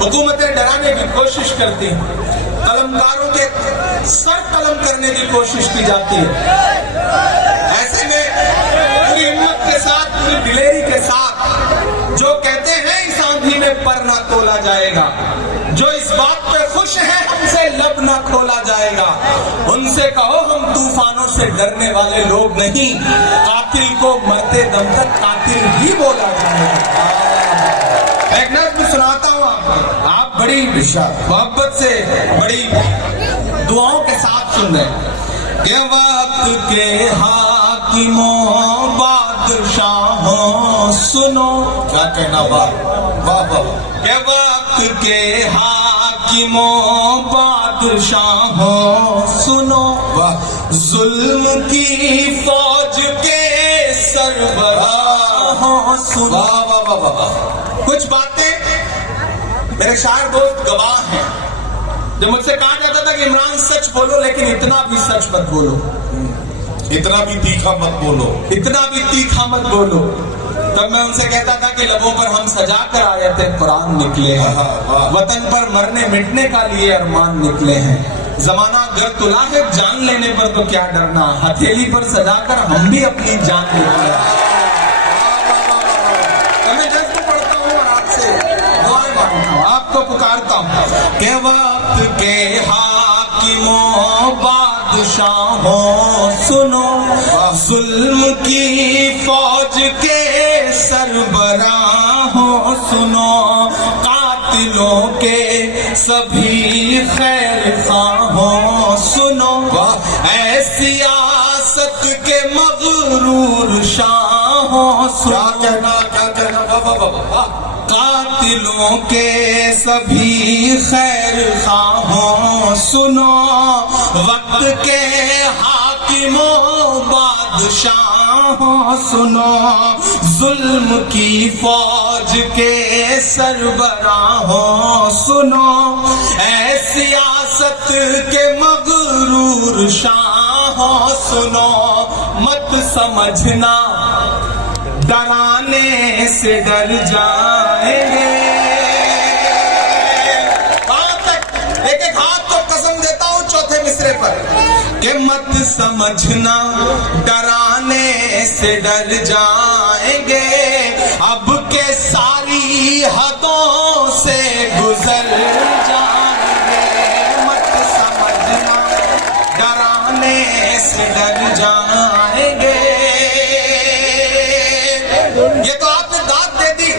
हुकूमतें डराने की कोशिश करती हैं, कलमकारों के सर कलम करने की कोशिश की जाती है। ऐसे में पूरी हिम्मत के साथ, पूरी दिलेरी के साथ जो कहते हैं इस आंधी में पर ना तोला जाएगा, जो इस बात पे खुश है हमसे लब ना खोला जाएगा, उनसे कहो हम तूफानों से डरने वाले लोग नहीं, कातिल को मरते दम तक कातिल ही बोला जाएगा। एक नज़्म सुनाता हूँ आपको, आप बड़ी मोहब्बत से, बड़ी दुआओं के साथ सुन रहे के वक्त के हाकिमों बादशाहों सुनो। क्या कहना, वाह वाह वाह। के वक्त के हाकिमों बादशाहों सुनो, वाह। जुल्म की फौज के सरबराहों सुनो। वाह वाह वाह वाह। कुछ बातें मेरे शायर दोस्त गवाह हैं, जब मुझसे कहा जाता था कि इमरान सच बोलो, लेकिन इतना भी सच मत बोलो, इतना भी तीखा मत बोलो, इतना भी तीखा मत बोलो। तब मैं उनसे कहता था कि लबों पर हम सजा कर आयत कुरान निकले हैं, वतन पर मरने मिटने का लिए अरमान निकले हैं, जमाना अगर तुला है जान लेने पर तो क्या डरना, हथेली पर सजा कर हम भी अपनी जान निकले। मैं जज्ब पढ़ता हूँ और आपसे दुआएं मांगता हूँ, आपको पुकारता हूँ के वक्त के हाकिमों बादशाहों सुनो, जुल्म की फौज के सरबराहों सुनो, कातिलों के सभी खैर खाहों सुनो, ऐ सियासत के मगरूर शाहों सुनो। क्या कहना, कातिलों के सभी खैर खाहों सुनो, वक्त के हाकिमों बादशाहों सुनो, जुल्म की फौज के सरबराहों सुनो, ऐ सियासत के मगरूर शाहों सुनो, मत समझना डराने से डर जाएंगे। एक एक हाथ तो कसम देता हूँ चौथे मिसरे पर कि मत समझना डराने से डर जाएंगे, अब के सारी हदों से गुजर जाएंगे, मत समझना डराने से डर जाएंगे। ये तो आपने दाद दे दी,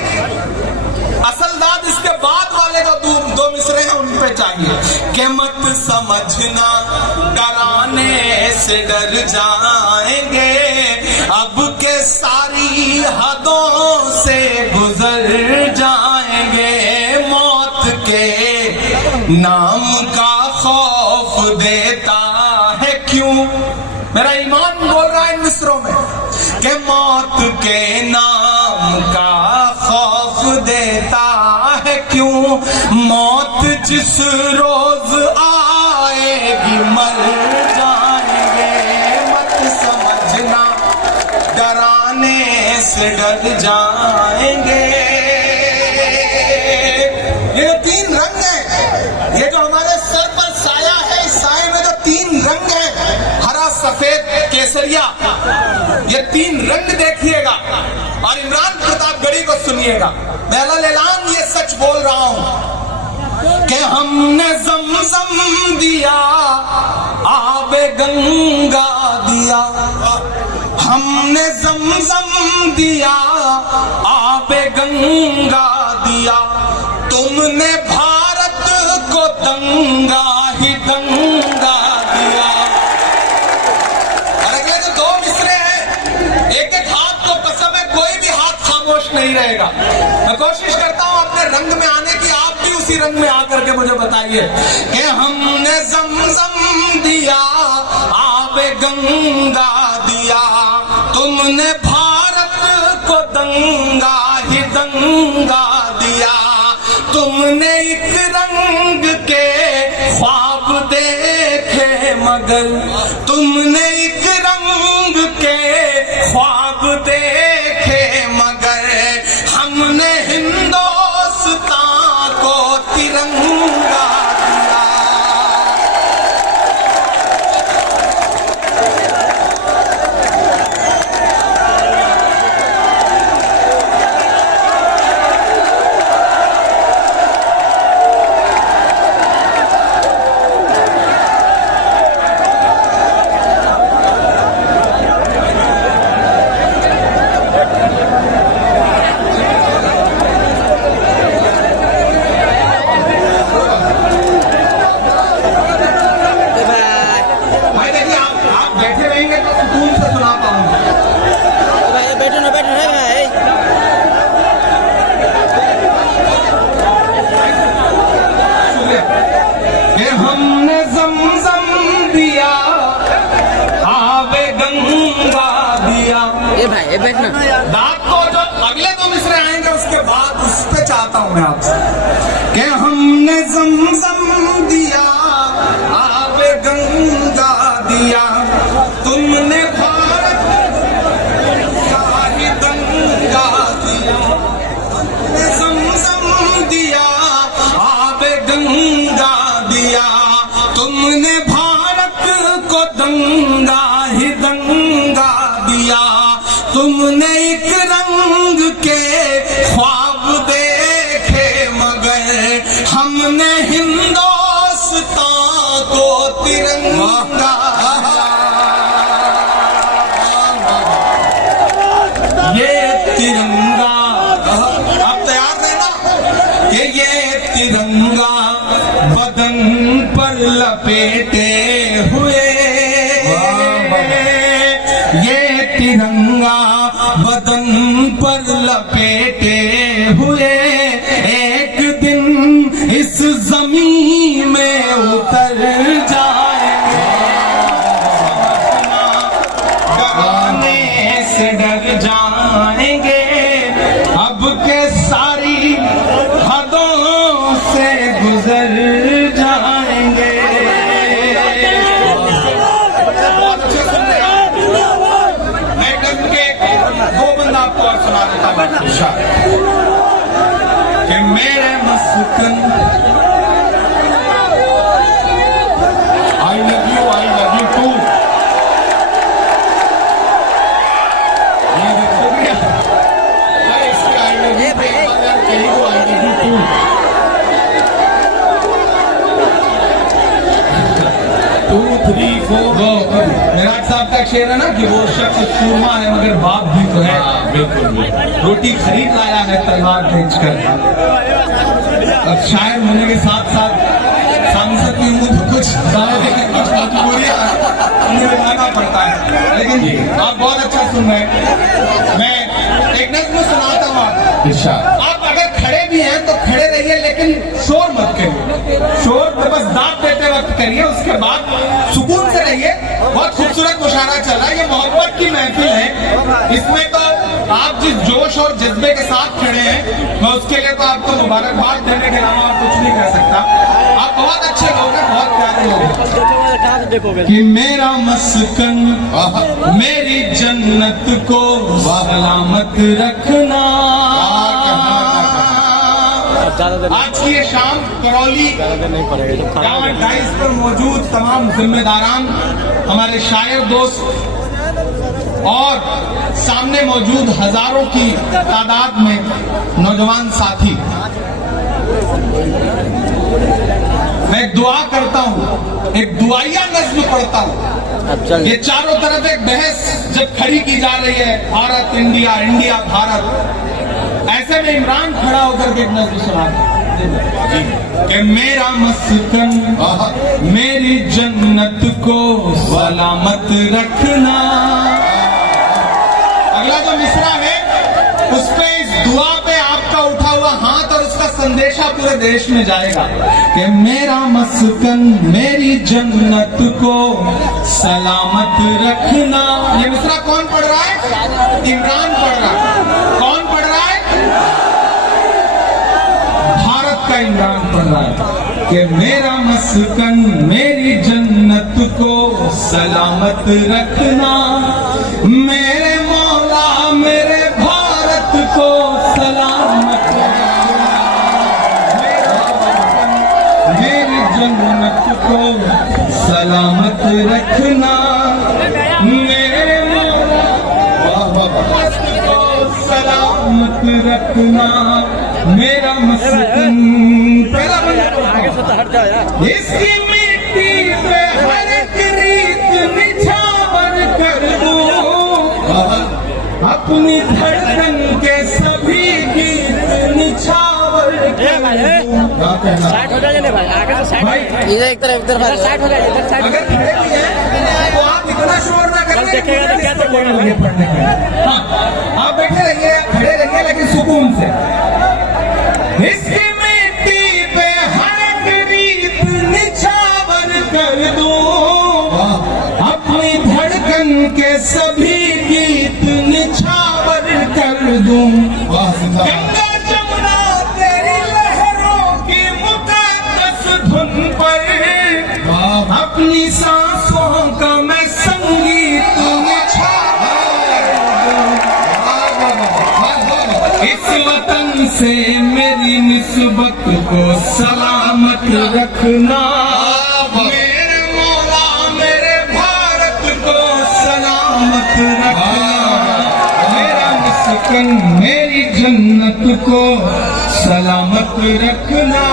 असल दाद इसके बाद वाले जो दो मिसरे हैं उन पे चाहिए कि मत समझना डराने से डर जाएंगे, अब के सारी हदों से गुजर जाएंगे, मौत के नाम का खौफ देता है क्यों। मेरा ईमान बोल रहा है इन मिसरों में कि मौत के नाम का खौफ देता है क्यों, मौत जिस रोज आएगी मर जाएंगे, मत समझना डराने से डर जाएंगे। ये तीन रंग हैं, ये जो हमारे सर पर साया है, इस साये में जो तीन रंग हैं, हरा सफेद केसरिया, ये तीन रंग देखिएगा और इमरान प्रतापगढ़ी को सुनिएगा। मैं ऐलान ये सच बोल रहा हूं कि हमने ज़मज़म दिया, आबे गंगा दिया, हमने ज़मज़म दिया, आबे गंगा दिया, तुमने भारत को दंगा ही दंगा दिया। और अगले जो दो मिसरे हैं, एक एक हाथ को कसम है कोई भी हाथ खामोश नहीं रहेगा। मैं कोशिश करता हूं अपने रंग में आने की, आप भी उसी रंग में आकर के मुझे बताइए कि हमने ज़मज़म दिया, आबे गंगा दिया, तुमने भारत को दंगा ही दंगा दिया, तुमने एक रंग के ख्वाब देखे मगर, तुमने एक रंग के ख्वाब देखे मगर, हमने हिंदुस्तान को मैं आपसे कि हमने ज़मज़म दिया, आबे गंगा दिया, तुमने भारत का ही दंगा दिया। हमने ज़मज़म दिया, आबे गंगा दिया, तुमने भारत को दंगा ही दंगा दिया। तुमने एक रंग के ख्वाब देखे मगर हमने हिंदुस्तान को तिरंगा। ये तिरंगा, आप तैयार रहना कि ये तिरंगा बदन पर लपेटे हुए, ये तिरंगा बदन पर लपेटे हुए एक दिन इस जमीन में उतर जाएंगे। डरने से डर जाएंगे, अब के सारी हदों से गुजर जाएंगे। दो बंदा आपको और सुना देता कि मेरे मस्कन आई लव यू टू। ये देखो भैया, इसके आई लव यू पे कहीं को I love you too. Meraj साहब का शेर है ना कि वो शख्स सूरमा है मगर बाप भी तो है। बिल्कुल, रोटी खरीद लाया है तलवार बेचकर। अब शायर होने के साथ साथ सांसद भी हूँ तो कुछ मजबूरियां निभाना पड़ता है। लेकिन आप बहुत अच्छा सुन रहे हैं। मैं एक नज़्म सुनाता हूँ आपको। आप अगर खड़े भी हैं तो खड़े रहिए, लेकिन शोर मत करिए। शोर तो बस दांत देते वक्त करिए, उसके बाद सुकून से रहिए। बहुत खूबसूरत मुशायरा चला, ये मोहब्बत की महफिल है। इसमें तो आप जिस जोश और जज्बे के साथ खड़े हैं, मैं उसके लिए तो आपको मुबारकबाद देने के अलावा और कुछ नहीं कह सकता। आप बहुत अच्छे लोग हैं, बहुत प्यारे लोग हैं। कि मेरा मस्कन मेरी जन्नत को सलामत रखना। आज की ये शाम करौली डाइस पर मौजूद तमाम जिम्मेदारान, हमारे शायर दोस्त और सामने मौजूद हजारों की तादाद में नौजवान साथी, मैं एक दुआ करता हूँ, एक दुआया नज़्म पढ़ता हूँ। ये चारों तरफ एक बहस जब खड़ी की जा रही है, भारत इंडिया, इंडिया भारत, ऐसे में इमरान खड़ा होकर के एक नज़्म सुना कि मेरा मस्कन मेरी जन्नत को सलामत रखना। अगला जो मिसरा है उस पे, इस दुआ पे आपका उठा हुआ हाथ और उसका संदेशा पूरे देश में जाएगा कि मेरा मस्कन मेरी जन्नत को सलामत रखना। ये मिसरा कौन पढ़ रहा है? इमरान पढ़ रहा है। कौन पढ़ रहा है? भारत का इमरान पढ़ रहा है कि मेरा मस्कन मेरी जन्नत को सलामत रखना। मेरे मौला मेरे भारत को सलामत रखना। मेरी जन्नत को सलामत रखना। मेरे मौला को सलामत रखना। मेरा मस्कन पहला इसकी मिट्टी पे हर एक रीत निछावर कर दूं, अपनी धड़कन के सभी गीत निछावर कर दूं। भाई एक तरफ अगर खड़े भी हैं तो आप इतना शोर ना करें, पढ़ने के। हाँ, आप बैठे रहिए, खड़े रहिए, लेकिन सुकून से। इसकी मिट्टी पे हर एक रीत निछावर कर दूं, अपनी धड़कन के सभी गीत निछावर कर दूं। गंगा जमुना तेरी से मेरी निस्बत को सलामत रखना, मेरे मौला मेरे भारत को सलामत रखना, मेरा मस्कन मेरी जन्नत को सलामत रखना।